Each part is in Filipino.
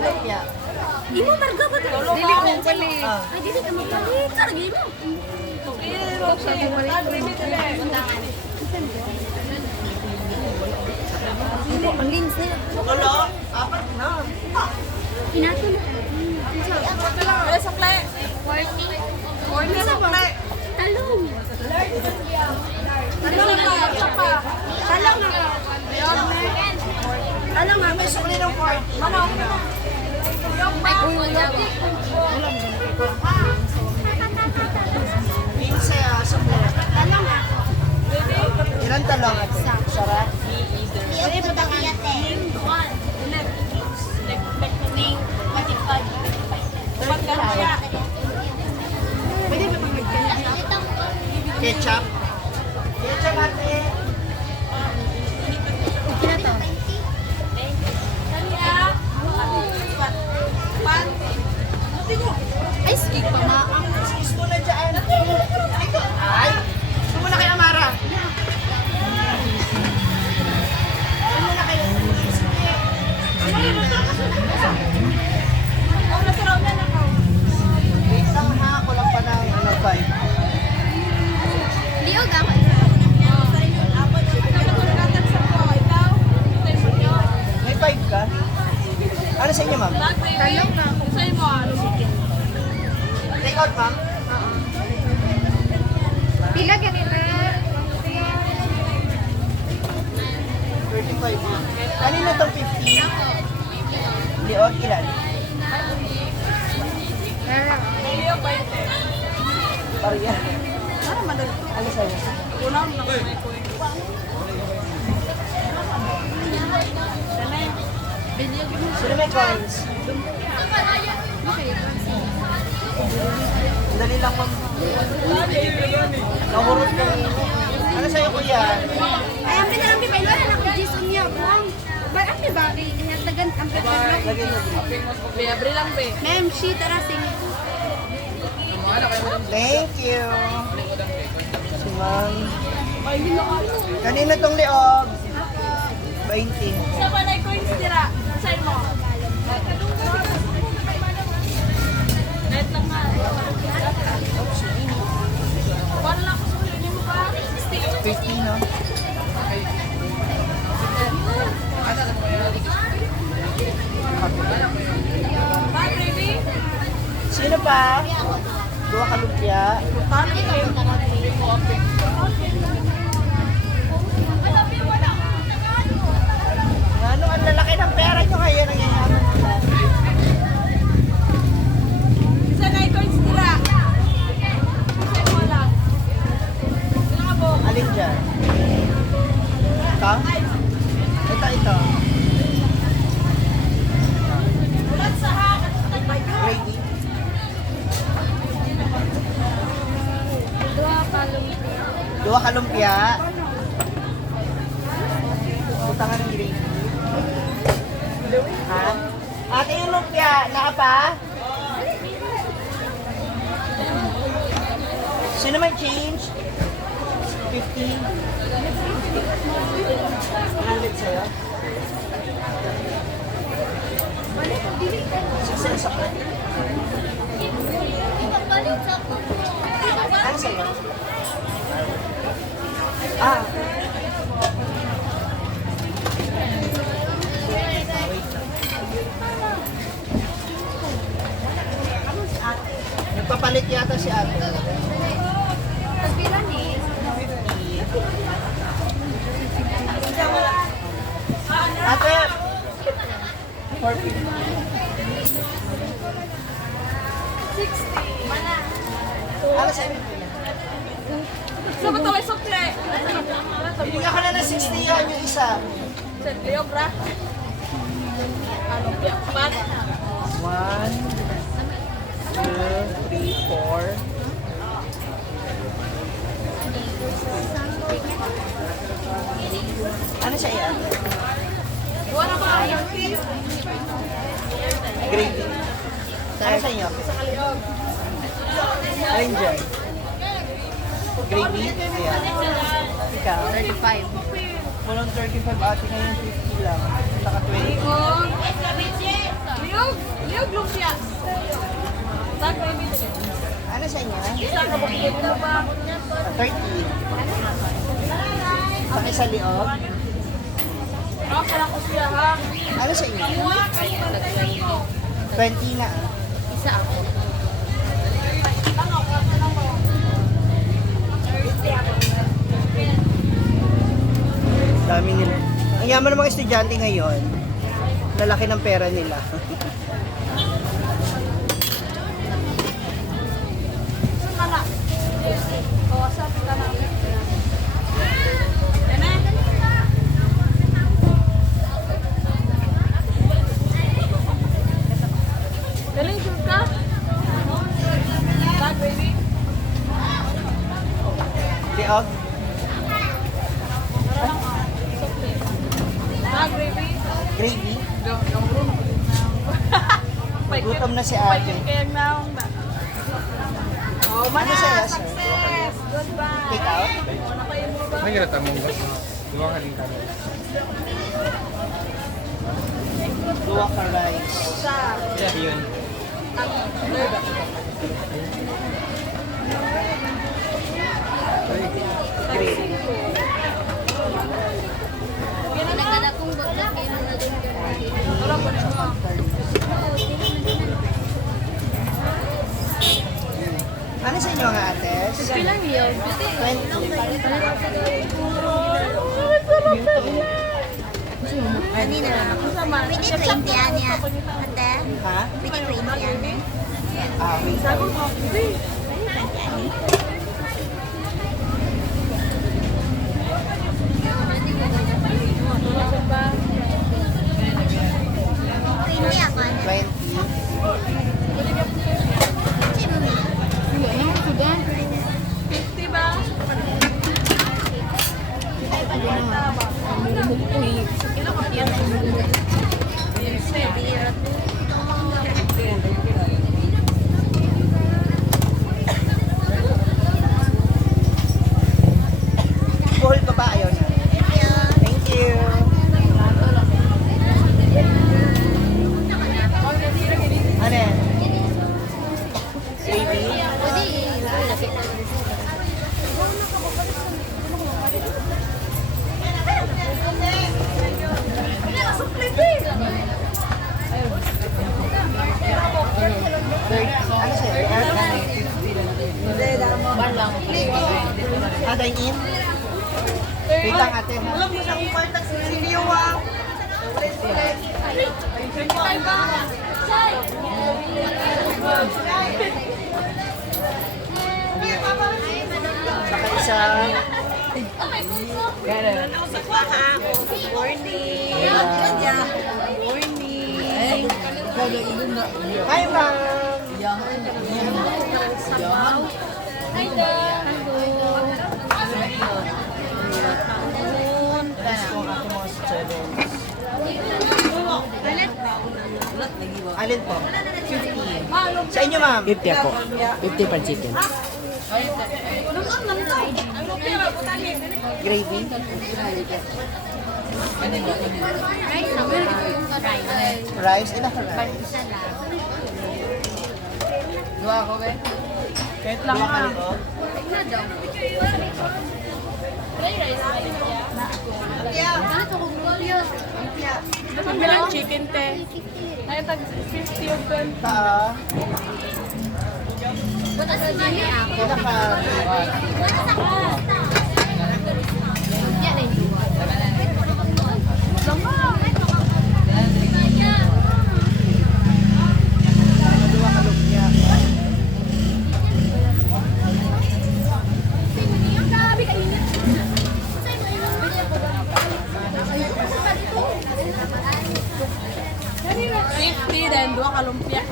lumpia. Imo marga ba dito? Dili ko bali. Ay, dili ka magpalit. Sarag imo. Ang linis na yun. Wala, apat na. Hinato na. Wala sa play. 40 sa play. Talong. Talong na. Talong na. Alam nga, may sukli ng 40. Mama. Pinsa, sukli. Talong na. Ilan talong ate? Sarap. Pwede mo bang iyate? Pwede mo bang Ketchup. Ketchup ate. Kina to? Ay, sige pa maang. Sis mo na dyan. Ay, gusto mo na kay Amara. Gusto mo na kay Wait lang ha, ako lang pa ng ano, 5. Liog ako. May 5 ka? Ano sa inyo, ma'am? Talong na. Kung sa'yo mo, Take out, ma'am. Pila ganito. 35, ma'am. Kanina itong 50? Liot, ilan? Pariya. Ano sa'yo? Sino may coins? Dali lang, ma'am. Nahurot ka rin. Ano sa'yo, kuya? Ay, ang pinalang pipailuan na ako Jason niya. Buang. Ba't ang bibagi? Inatagan ang pipailuan. Lagyan mo. Abre lang, be. Ma'am, she tarasing. Thank you. Si ma'am. Kanina tong liog. 20. Sa balay ko yung stira. Sa'yo mo. Net lang nga. Paano lang ako sulit mo pa? 50, no? Bye, baby. Sino pa? Dua ka lumpia. Paano kayo? Ano, ang lalaki ng pera nyo kaya nangyayari. Sa na ko yung stira. Sa'yo mo lang. Sino nga po? Alin dyan? Ito? Ito. Ulat sa hakat. Ready? Dua ka lumpia. Utangan ng gravy. Ha? Ate yung lumpia, naka pa? Sino may change? 50. 100 sa'yo? 6 sa plate. Ano sa'yo? Ah. Nagpapalit yata si ate. Pagpila ni. Ate! 450. 60. Mana? Ano sa inyo? Sa ba ito ay sukle? Bibigyan ka na ng 60 yan yung isa. Sa Leobra. Ano ba? Pan? 1, 2, 3, 4. Ano siya yan? Wala ba ang Gravy. Ano sa inyo? Alin dyan? Gravy? Ayan. Ikaw? 35. Walang 35 ate ngayon 50 lang. Saka 20. Leo Liog lumpia. Tag baby. Ano sa inyo? Isa ka ba na ba? 30. Paki sa liog. Ah, kala ko siya ha. Ano sa inyo? 20 na. Isa ako. Dami nila. Ang yaman ng mga estudyante ngayon. Lalaki ng pera nila. Kala. Oh, sabi ka na. Nene. Galing sure ka? Tag baby. Liog. Tag baby. Gravy. Paikin. Gutom na si ate. Paikin kayang naong na. Oh, Ano mana. sa'yo, sir? Success. Goodbye. Take out? Ano kayo mo ba? May rata mong gas. Dua ka din kami. Luwak ka rice. Sa. Yeah, yun. Gravy. Pinagdala kong bakla, kaya na doon Wala po rin mo. Ano sa inyo nga ate? Ilang yun? 20. Kanina lang ako. Pwede 20 yan niya. Ate? Ha? Pwede 20 yan. Ah, wait. Hindi ako. 20. Diba? Buhol pa ba? Ayaw na. Thank you. Ano yan? Gravy? Ano sa'yo? Ah, dine in? Wait lang ate. Alam mo sa kung kwarta si Liwa. Saka isa. Sa kwa ha. Good morning. Good morning. Hi, ma'am. Gusto ko ako mga students. Alin po? 50. Sa inyo, ma'am? 50 ako. 50 per chicken. Gravy? Rice? Ilan ka rice? Dua ako, be. Kahit lang ka nito? Bilang chicken te. Ay, tag 50 of them. Ta. Ilan ka? Dua ka lumpia. Then, dua ka lumpia.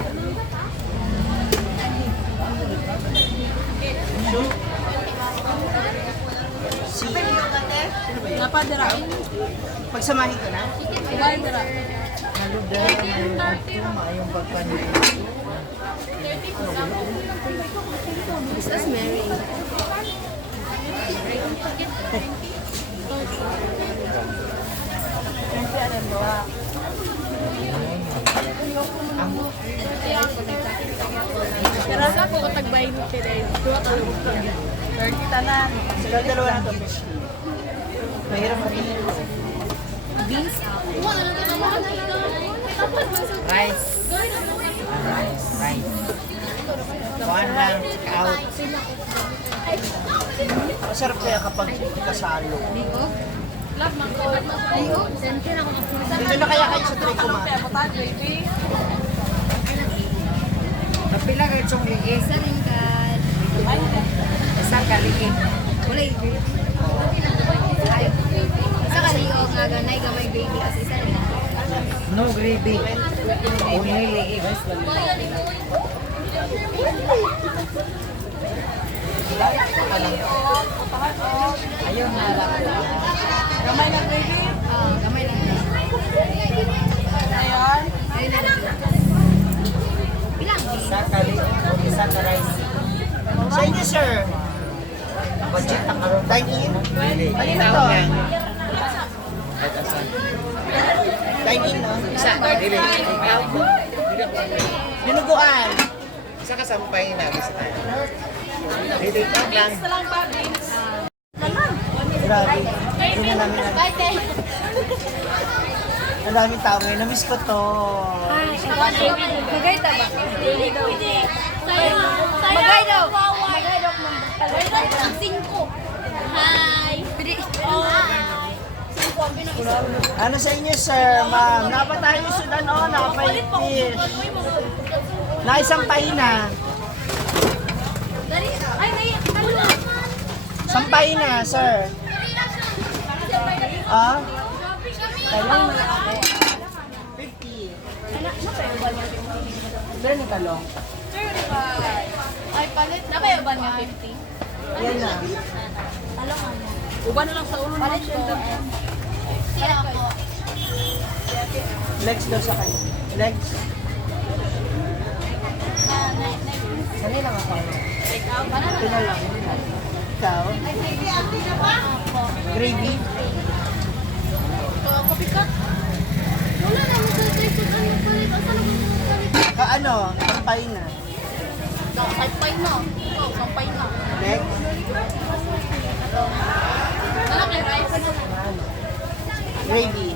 Si. Napadira. Pagsamahin ko na. Ibay dira. Mrs. Mary. tagbay mo today. Dua ka lang. 30 tanan. Sila dalawa na to. Mahirap mo rin. Beans. Rice. Rice. Kuhaan lang. Out. Masarap kaya kapag kasalo. Ayun, sente na ako. Dito na kaya kayo sa tray kumain. Putan, baby. Kapila ka itong liig. Isa rin ka. Isang kaliig. Wala yung baby. Ay, isa ka liyo nga ganay gamay baby kasi isa rin. No gravy. Only liig. Ayun na lang. Gamay na, baby. Gamay lang. Ayan. Ayun na lang. Ilang beans? Isa kaliig. Isa ka rice. Sa inyo, sir. Budget na karoon. Dine in? Ano na to? Dine in, no? Isa. Dili. Dinuguan. Isa ka sampay na. Isa tayo. Dili ka lang. Beans na lang ba, beans? Grabe. Hindi na namin ang daming tao ngayon. Namiss ko to. Magay ta ba? Magay daw. Magay daw. Hi. Ano sa inyo, sir, ma'am? Napatayo sudan, oh, napay-fish. Na isang na. Sampay na, sir. Ah? Talong na ako. 50. Pero ni talong. Ay, palit. Na ba yung ban nga 50? Yan na. Uban na lang sa ulo naman siya. Legs daw sa kanya. Legs. Sanay lang ako. Ito na lang. Ikaw? Gravy? Wala na mo sa tayo sa ano palit. Ang sana mo palit. Ano? Sampay na. Sampay na. Ikaw, sampay na. Legs? Alam niya, rice. Gravy?